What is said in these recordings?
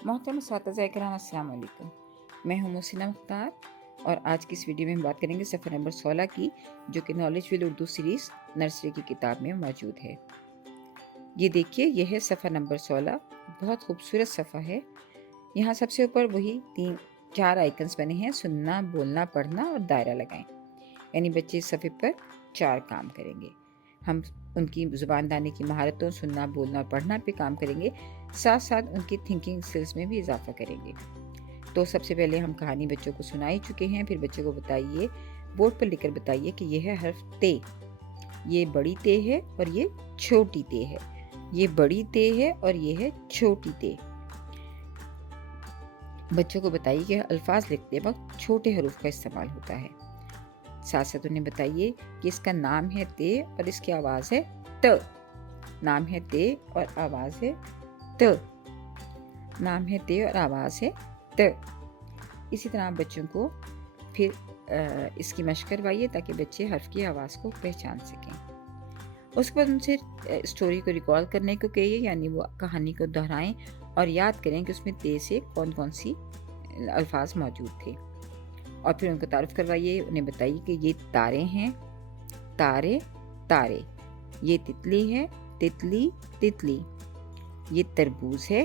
मोहतरम असातिज़ा इकराम, अस्सलाम वालेकुम। मैं हूँ मोहसिना मुख्तार और आज की इस वीडियो में हम बात करेंगे सफ़र नंबर 16 की, जो कि knowledge will Urdu series nursery की किताब में मौजूद है। ये देखिए, यह है सफ़र नंबर 16। बहुत खूबसूरत सफ़ा है। यहाँ सबसे ऊपर वही 3-4 आइकन्स बने हैं: सुनना, बोलना, पढ़ना और दायरा लगाएं। यानी बच्चे इस सफ़े पर 4 काम करेंगे। हम उनकी ज़ुबानदानी की महारतों, सुनना, बोलना और पढ़ना पे काम करेंगे, साथ साथ उनकी थिंकिंग स्किल्स में भी इजाफा करेंगे। तो सबसे पहले हम कहानी बच्चों को सुना ही चुके हैं। फिर बच्चों को बताइए, बोर्ड पर लिखकर बताइए कि यह है हर्फ ते। ये बड़ी ते है और ये छोटी ते है। ये बड़ी ते है और ये है छोटी ते। बच्चों को बताइए कि अल्फाज लिखते वक्त छोटे हरूफ का इस्तेमाल होता है। साथ साथ उन्हें बताइए कि इसका नाम है ते और इसकी आवाज़ है त। नाम है ते और आवाज़ है त। नाम है ते और आवाज़ है त। इसी तरह आप बच्चों को फिर इसकी मशक करवाइए ताकि बच्चे हर्फ की आवाज़ को पहचान सकें। उसके बाद उनसे स्टोरी को रिकॉल करने को कहिए, यानी वो कहानी को दोहराएं और याद करें कि उसमें ते से कौन कौन सी अल्फाज मौजूद थे। और फिर उनको तारुफ करवाइए। उन्हें बताइए कि ये तारे हैं, तारे तारे। ये तितली है, तितली तितली। ये तरबूज है,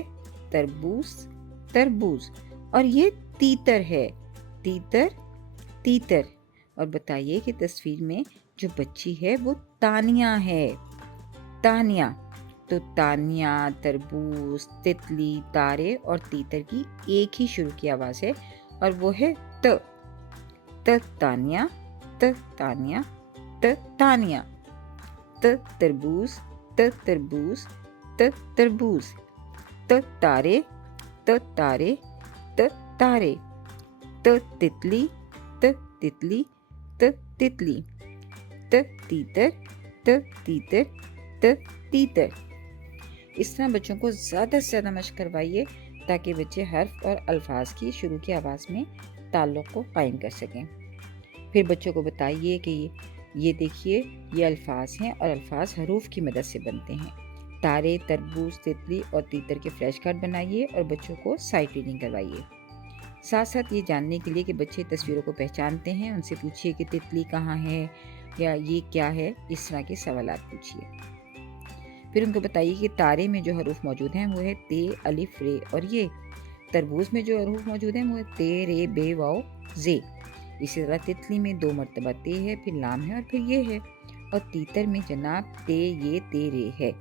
तरबूज तरबूज। और ये तीतर है, तीतर तीतर। और बताइए कि तस्वीर में जो बच्ची है वो तानिया है, तानिया। तो तानिया, तरबूज, तितली, तारे और तीतर की एक ही शुरू की आवाज़ है और वो है त। त तानिया, त तानिया, त तानिया। त तरबूज, त तरबूज, त तरबूज। त तारे, त तारे, त तारे। त तितली, त तितली, त तितली। त तीतर, त तीतर, त तीतर। इस तरह बच्चों को ज़्यादा से ज़्यादा मशक करवाइए ताकि बच्चे हर्फ और अल्फाज की शुरू की आवाज़ में ताल्लुक़ को कायम कर सकें। फिर बच्चों को बताइए कि ये देखिए, ये अल्फाज हैं और अल्फाज हरूफ की मदद से बनते हैं। तारे, तरबूज, तितली और तीतर के फ्लैश कार्ड बनाइए और बच्चों को साइट रीडिंग करवाइए। साथ साथ ये जानने के लिए कि बच्चे तस्वीरों को पहचानते हैं, उनसे पूछिए कि तितली कहाँ है या ये क्या है। इस तरह के सवालात पूछिए। फिर उनको बताइए कि तारे में जो हरूफ मौजूद हैं वो है ते, अलिफ, रे और ये। तरबूज में जो हरूफ मौजूद हैं वो है ते, रे, बे, वाओ, जे। इसी तरह तितली में 2 मरतबा ते है, फिर लाम है और फिर ये है। और तीतर में जनाब ते, ये, ते, रे है।